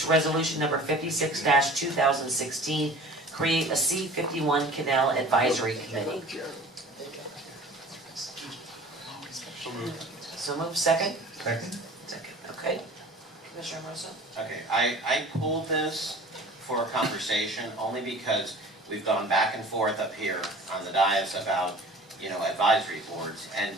It's resolution number 56-2016, create a C-51 Canal Advisory Committee. So move, second? Second. Second, okay. Commissioner Mercer? Okay, I pulled this for a conversation only because we've gone back and forth up here on the dais about, advisory boards. And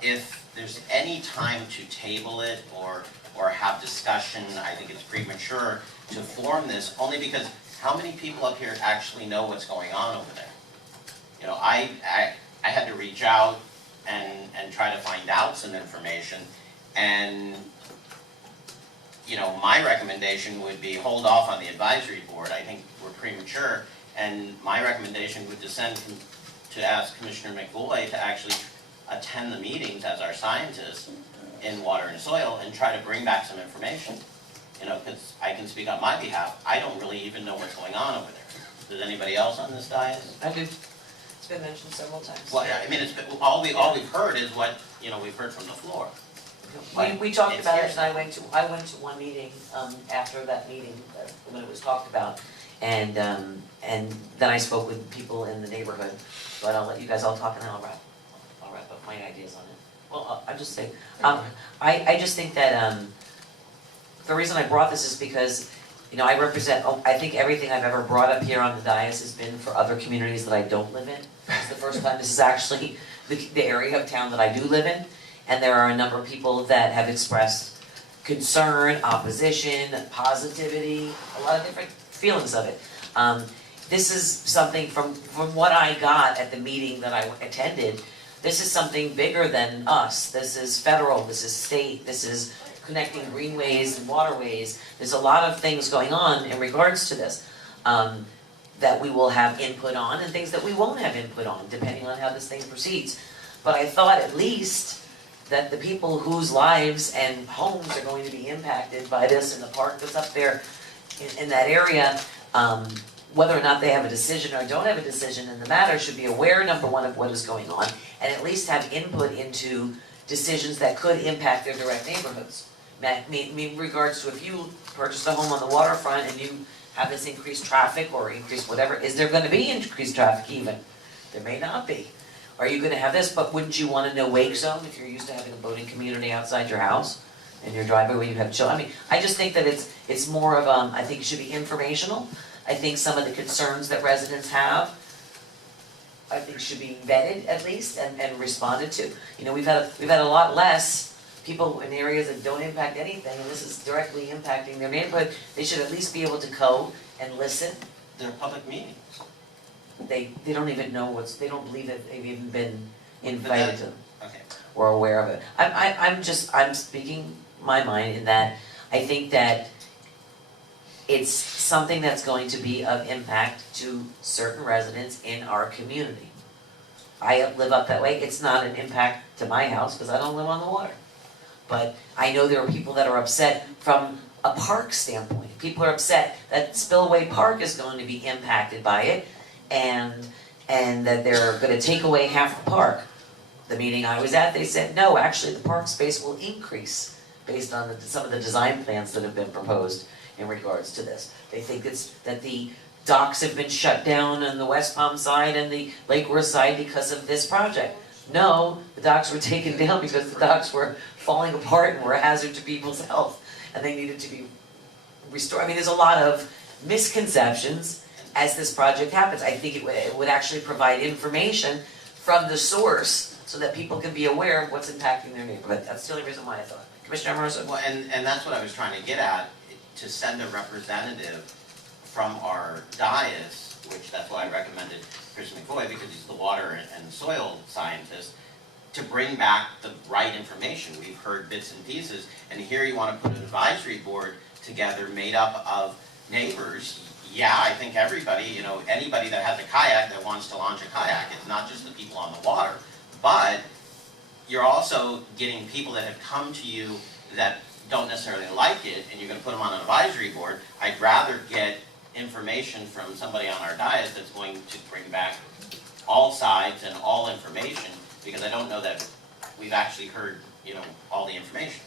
if there's any time to table it or have discussion, I think it's premature to form this, only because how many people up here actually know what's going on over there? I had to reach out and try to find out some information, and my recommendation would be hold off on the advisory board. I think we're premature, and my recommendation would descend to ask Commissioner McVoy to actually attend the meetings as our scientist in water and soil and try to bring back some information. Because I can speak on my behalf, I don't really even know what's going on over there. Does anybody else on this dais? I do. It's been mentioned several times. Well, I mean, all we've heard is what, we've heard from the floor. We talked about it, and I went to one meeting, after that meeting, when it was talked about, and then I spoke with people in the neighborhood, but I'll let you guys all talk, and then I'll wrap up my ideas on it. Well, I'll just say, I just think that, the reason I brought this is because, I represent, I think everything I've ever brought up here on the dais has been for other communities that I don't live in. It's the first time, this is actually the area of town that I do live in. And there are a number of people that have expressed concern, opposition, positivity, a lot of different feelings of it. This is something from what I got at the meeting that I attended, this is something bigger than us. This is federal, this is state, this is connecting greenways and waterways. There's a lot of things going on in regards to this that we will have input on, and things that we won't have input on, depending on how this thing proceeds. But I thought at least that the people whose lives and homes are going to be impacted by this, and the park that's up there in that area, whether or not they have a decision or don't have a decision in the matter, should be aware, number one, of what is going on, and at least have input into decisions that could impact their direct neighborhoods. In regards to, if you purchase a home on the waterfront and you have this increased traffic or increased whatever, is there going to be increased traffic even? There may not be. Are you going to have this? But wouldn't you want to know wake zone if you're used to having a boating community outside your house and your driveway where you have children? I mean, I just think that it's more of I think it should be informational. I think some of the concerns that residents have, I think should be vetted at least and responded to. We've had a lot less people in areas that don't impact anything, and this is directly impacting their neighborhood. They should at least be able to go and listen. They're public meetings. They don't even know they don't believe that they've even been invited to them. Okay. Or aware of it. I'm speaking my mind in that I think that it's something that's going to be of impact to certain residents in our community. I live up that way. It's not an impact to my house because I don't live on the water. But I know there are people that are upset from a park standpoint. People are upset that Spillway Park is going to be impacted by it, and that they're going to take away half the park. The meeting I was at, they said, no, actually the park space will increase based on some of the design plans that have been proposed in regards to this. They think that the docks have been shut down on the West Palm side and the Lake Worth side because of this project. No, the docks were taken down because the docks were falling apart and were a hazard to people's health, and they needed to be restored. I mean, there's a lot of misconceptions as this project happens. I think it would actually provide information from the source so that people can be aware of what's impacting their neighborhood. That's the only reason why I thought. Commissioner Mercer? Well, and that's what I was trying to get at, to send a representative from our dais, which that's why I recommended Chris McVoy, because he's the water and soil scientist, to bring back the right information. We've heard bits and pieces, and here you want to put an advisory board together made up of neighbors. Yeah, I think everybody, anybody that has a kayak that wants to launch a kayak, it's not just the people on the water, but you're also getting people that have come to you that don't necessarily like it, and you're going to put them on an advisory board. I'd rather get information from somebody on our dais that's going to bring back all sides and all information, because I don't know that we've actually heard, all the information.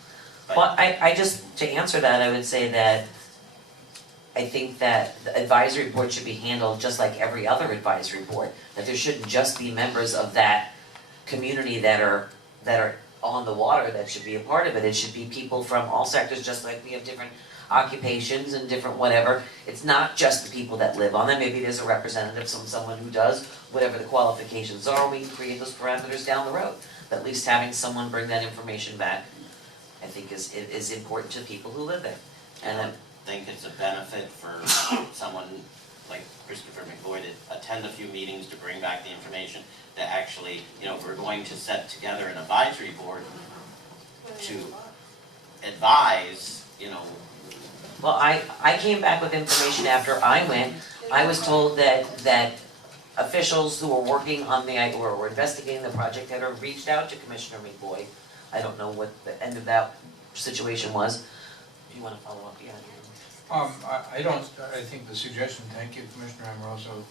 But- Well, I just, to answer that, I would say that I think that the advisory board should be handled just like every other advisory board. That there shouldn't just be members of that community that are on the water that should be a part of it. It should be people from all sectors, just like we have different occupations and different whatever. It's not just the people that live on them. Maybe there's a representative from someone who does whatever the qualifications are. We can create those parameters down the road. But at least having someone bring that information back, I think is important to people who live there. And I think it's a benefit for someone like Christopher McVoy to attend a few meetings, to bring back the information, to actually, if we're going to set together an advisory board to advise, well, I came back with information after I went. I was told that officials who were working on or were investigating the project had reached out to Commissioner McVoy. I don't know what the end of that situation was. Do you want to follow up? Yeah. I think the suggestion, thank you, Commissioner Amoroso,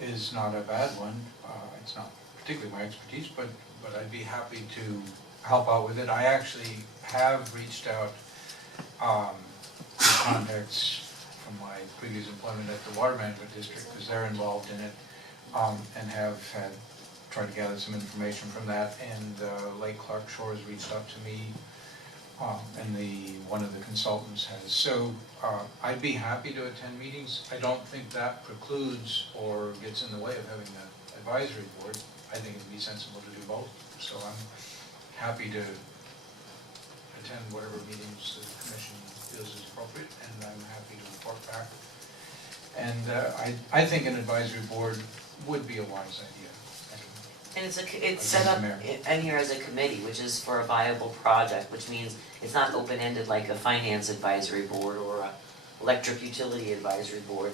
is not a bad one. It's not particularly my expertise, but I'd be happy to help out with it. I actually have reached out to contacts from my previous employment at the Water Management District, because they're involved in it, and have tried to gather some information from that. And Lake Clark Shore has reached out to me, and one of the consultants has. So I'd be happy to attend meetings. I don't think that precludes or gets in the way of having an advisory board. I think it'd be sensible to do both. So I'm happy to attend whatever meetings the commission feels is appropriate, and I'm happy to report back. And I think an advisory board would be a wise idea. And it's set up in here as a committee, which is for a viable project, which means it's not open-ended like a finance advisory board or a electric utility advisory board.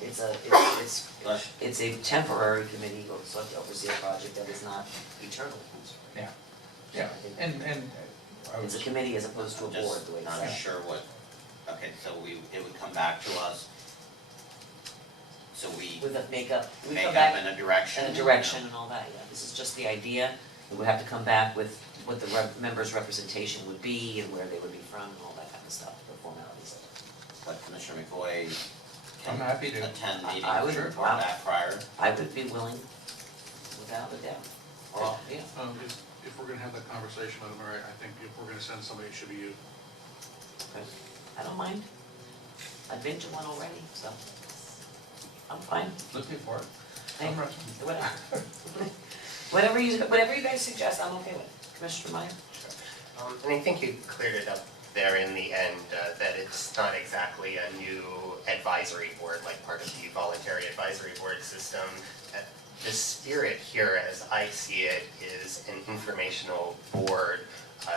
It's a temporary committee to oversee a project that is not eternal. Yeah, yeah, and I It's was, a committee as opposed to a board, just the way it's not set up. sure what, okay, so it would come back to us. So we With a makeup, we make come up back in a direction. and a direction and all that, yeah. This is just the idea. We would have to come back with what the members' representation would be and where they would be from and all that kind of stuff, the formalities of it. But Commissioner McVoy I'm can happy to. attend I meetings would- and report back prior. I would be willing, without a doubt. Or, yeah. If we're gonna have that conversation, Madam Mayor, I think if we're gonna send somebody, it should be you. I don't mind. I've been to one already, so I'm fine. Looking for it. Hey, I'm ready. Whatever you guys suggest, I'm okay with. Commissioner Meyer? And I think you cleared it up there in the end, that it's not exactly a new advisory board like part of the voluntary advisory board system. The spirit here, as I see it, is an informational board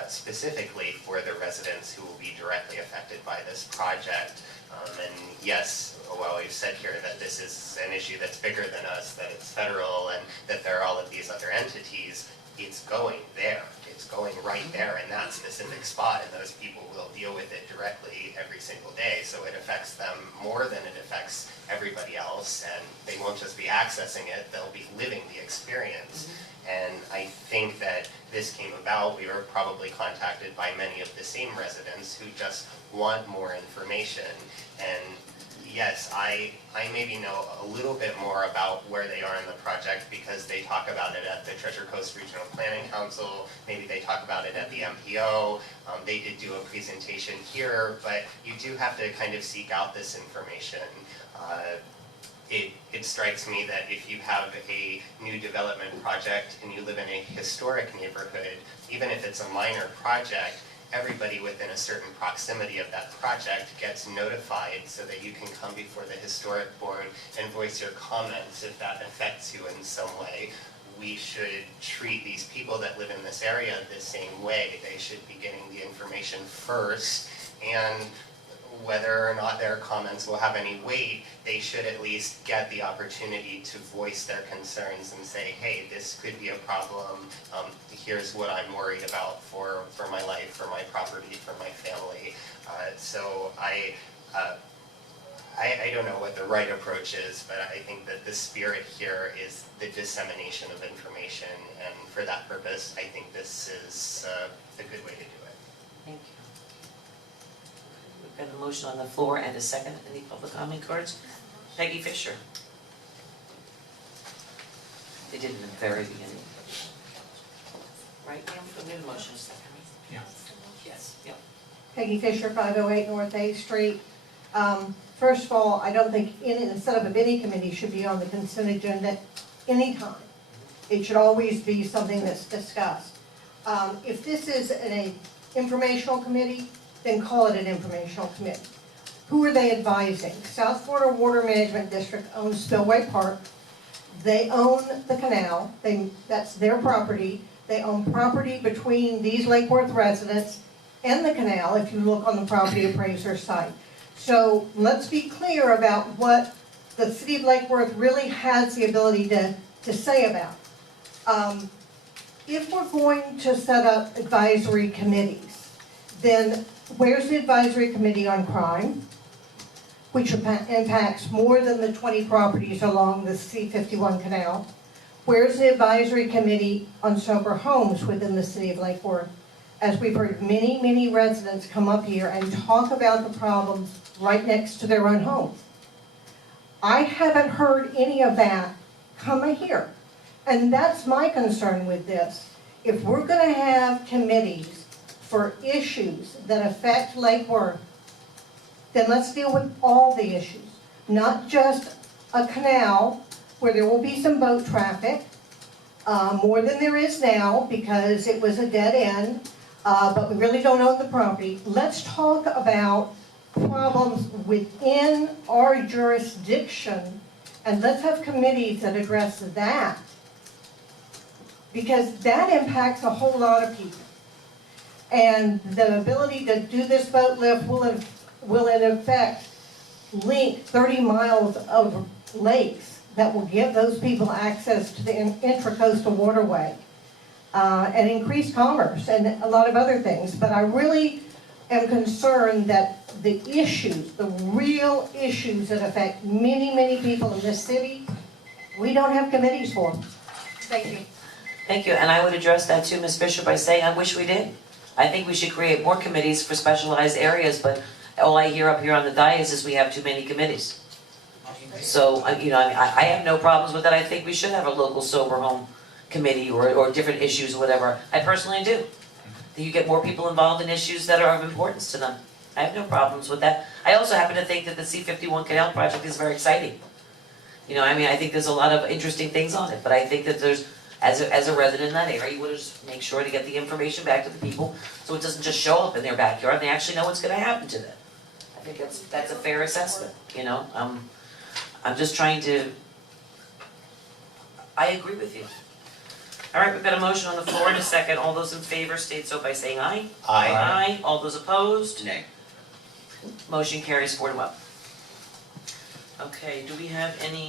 specifically for the residents who will be directly affected by this project. And yes, well, we've said here that this is an issue that's bigger than us, that it's federal, and that there are all of these other entities. It's going there. It's going right there in that specific spot, and those people will deal with it directly every single day. So it affects them more than it affects everybody else, and they won't just be accessing it, they'll be living the experience. And I think that this came about, we were probably contacted by many of the same residents who just want more information. And yes, I maybe know a little bit more about where they are in the project because they talk about it at the Treasure Coast Regional Planning Council, maybe they talk about it at the MPO, they did do a presentation here, but you do have to kind of seek out this information. It strikes me that if you have a new development project and you live in a historic neighborhood, even if it's a minor project, everybody within a certain proximity of that project gets notified so that you can come before the historic board and voice your comments if that affects you in some way. We should treat these people that live in this area the same way. They should be getting the information first, and whether or not their comments will have any weight, they should at least get the opportunity to voice their concerns and say, hey, this could be a problem, here's what I'm worried about for my life, for my property, for my family. So I don't know what the right approach is, but I think that the spirit here is the dissemination of information, and for that purpose, I think this is a good way to do it. Thank you. Got a motion on the floor and a second. Any public comment cards? Peggy Fisher. They did in the very beginning. Right, Pam? We have a motion, a second. Yeah. Yes, yep. Peggy Fisher, 508 North 8th Street. First of all, I don't think the setup of any committee should be on the consent agenda anytime. It should always be something that's discussed. If this is an informational committee, then call it an informational committee. Who are they advising? South Florida Water Management District owns Spillway Park. They own the canal. That's their property. They own property between these Lake Worth residents and the canal, if you look on the property appraiser site. So let's be clear about what the city of Lake Worth really has the ability to say about it. If we're going to set up advisory committees, then where's the advisory committee on crime, which impacts more than the 20 properties along the C-51 canal? Where's the advisory committee on sober homes within the city of Lake Worth? As we've heard many, many residents come up here and talk about the problems right next to their own homes. I haven't heard any of that come here. And that's my concern with this. If we're going to have committees for issues that affect Lake Worth, then let's deal with all the issues, not just a canal where there will be some boat traffic, more than there is now because it was a dead end, but we really don't own the property. Let's talk about problems within our jurisdiction, and let's have committees that address that, because that impacts a whole lot of people. And the ability to do this boat lift will in effect link 30 miles of lakes that will give those people access to the intracoastal waterway and increase commerce and a lot of other things. But I really am concerned that the issues, the real issues that affect many, many people in this city, we don't have committees for. Thank you. Thank you, and I would address that too, Ms. Fisher, by saying I wish we did. I think we should create more committees for specialized areas, but all I hear up here on the dais is we have too many committees. So, you know, I have no problems with that. I think we should have a local sober home committee or different issues or whatever. I personally do. You get more people involved in issues that are of importance to them. I have no problems with that. I also happen to think that the C-51 Canal project is very exciting. You know, I mean, I think there's a lot of interesting things on it, but I think that there's, as a resident in that area, you want to just make sure to get the information back to the people so it doesn't just show up in their backyard and they actually know what's going to happen to them. I think that's a fair assessment, you know. I'm just trying to, I agree with you. All right, we've got a motion on the floor in a second. All those in favor state so by saying aye. Aye. Aye. All those opposed? Nay. Motion carries 4-1. Okay, do we have any